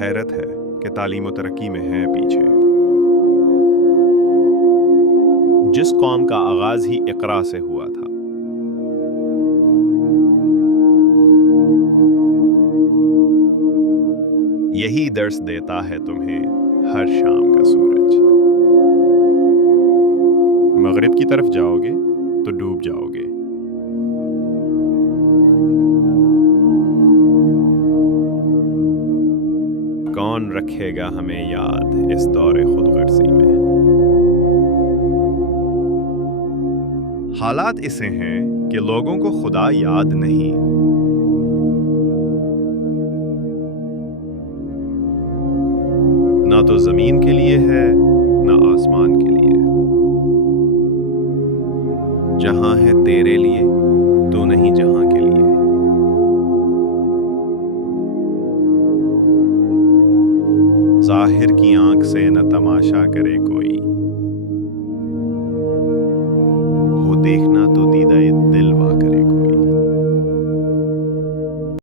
حیرت ہے کہ تعلیم و ترقی میں ہے پیچھے۔ جس قوم کا آغاز ہی اقرا سے ہوا تھا، یہی درس دیتا ہے تمہیں ہر شام کا سورج۔ مغرب کی طرف جاؤ گے تو ڈوب جاؤ گے۔ کون رکھے گا ہمیں یاد اس دور خود غرضی میں؟ حالات اسے ہیں کہ لوگوں کو خدا یاد نہیں۔ نہ تو زمین کے لیے ہے نہ آسمان کے لیے۔ جہاں ہے تیرے لیے تو نہیں جہاں کے لیے۔ ظاہر کی آنکھ سے نہ تماشا کرے کوئی، ہو دیکھنا